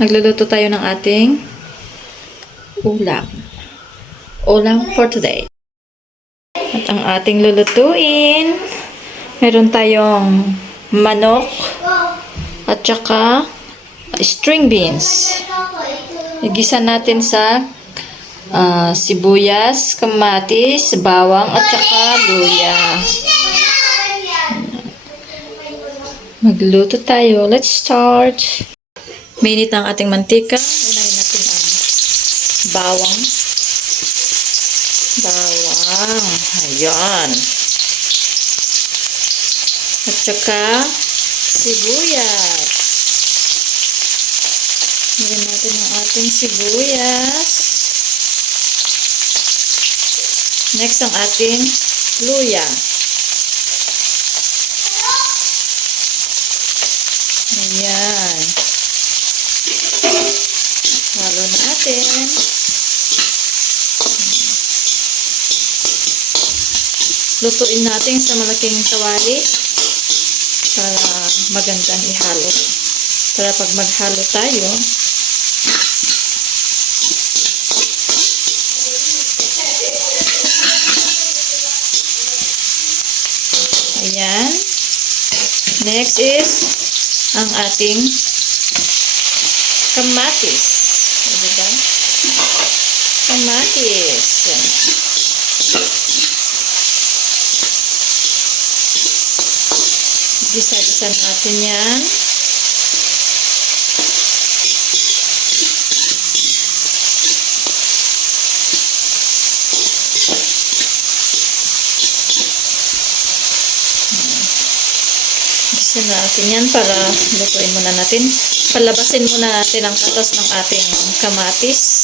Magluluto tayo ng ating ulam. Ulam for today. At ang ating lulutuin, meron tayong manok at saka string beans. Igisa natin sa sibuyas, kamatis, bawang at saka luya. Magluto tayo. Let's start. Mainit ang ating mantika. Unahin natin ang bawang. Ayan. At saka sibuyas. Lagyan natin ang ating sibuyas. Next ang ating luya. Ayan. Halo natin. Lutuin natin sa malaking kawali para magandang ihalo. Para pag maghalo tayo, ayan. Next is ang ating kamatis. Diba? Kamatis. Gisa-gisa natin yan. Gisa natin yan para lutuin muna natin. Palabasin muna natin ang katas ng ating kamatis.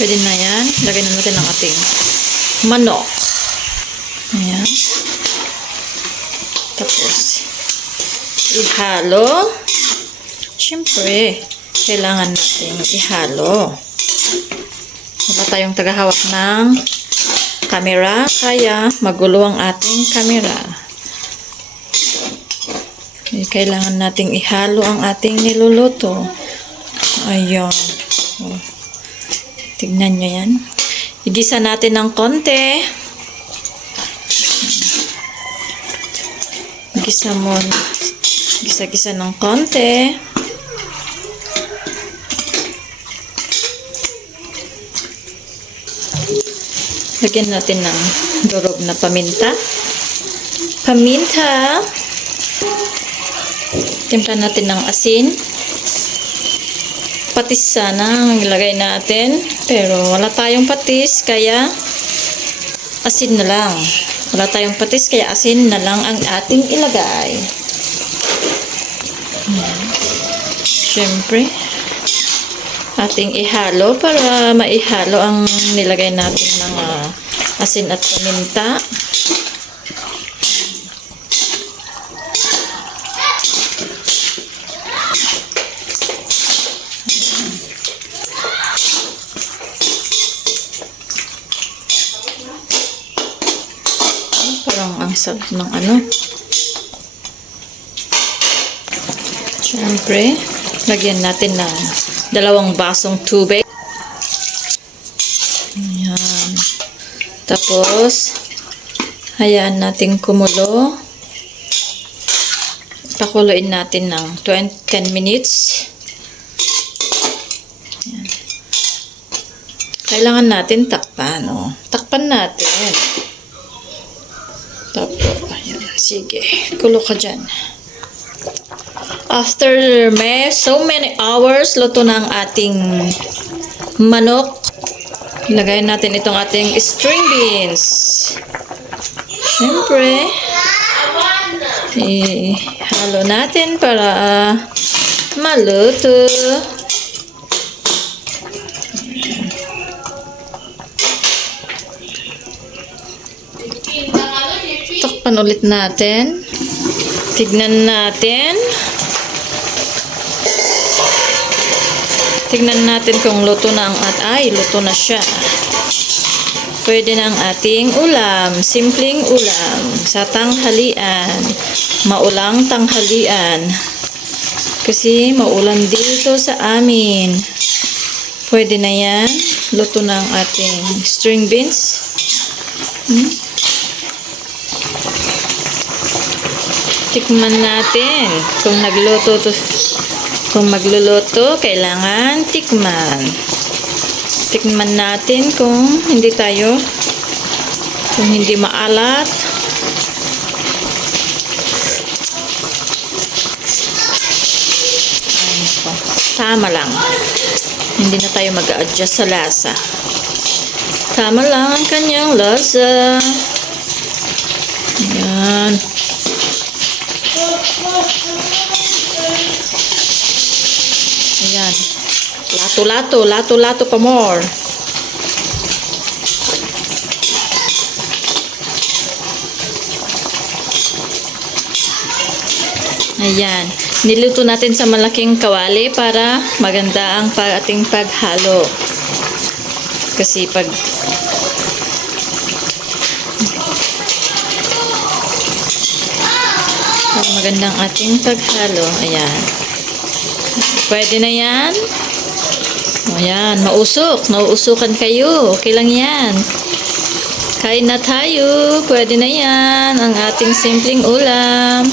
Pwede na yan. Lagyan na natin ang ating manok. Ayan. Tapos, ihalo. Siyempre, kailangan natin ihalo. Wala tayong tagahawak ng camera, kaya magulo ang ating camera. Kailangan nating ihalo ang ating niluluto. Ayan. Tignan nyo yan. Igisa natin ng konti. Gisa-gisa ng konti. Lagyan natin ng durog na paminta. Timpla natin ng asin. Patis sana ang ilagay natin, pero wala tayong patis, kaya asin na lang. Wala tayong patis, kaya asin na lang ang ating ilagay. Siyempre, ating ihalo para maihalo ang nilagay natin ng asin at paminta. Parang ang sarap ng Siyempre, lagyan natin ng 2 basong tubig. Ayan. Tapos, hayaan natin kumulo. Pakuluin natin ng 10 minutes. Ayan. Kailangan natin takpan. Takpan natin. Tapos, ayan. Sige, kulo ka dyan. After so many hours, luto na ang ating manok. Ilagay natin itong ating string beans. Siyempre, ihalo natin para maluto. Takpan ulit natin. Tignan natin. Tignan natin kung luto na ang luto na siya. Pwede na ang ating ulam. Simpleng ulam. Sa tanghalian. Maulang tanghalian. Kasi maulan dito sa amin. Pwede na yan. Luto na ang ating string beans. Tikman natin. Kung magluluto, kailangan tikman. Tikman natin kung hindi maalat. Ay, nako. Tama lang. Hindi na tayo mag-a-adjust sa lasa. Tama lang ang kanyang lasa. Ayan. Ayan. Lato-lato pa more. Ayan. Niluto natin sa malaking kawali para maganda ang ating paghalo. Kasi pag magandang ating paghalo. Ayan. Pwede na yan. Ayan. Mausok. Nauusukan kayo. Okay lang yan. Kain na tayo. Pwede na yan. Ang ating simpleng ulam.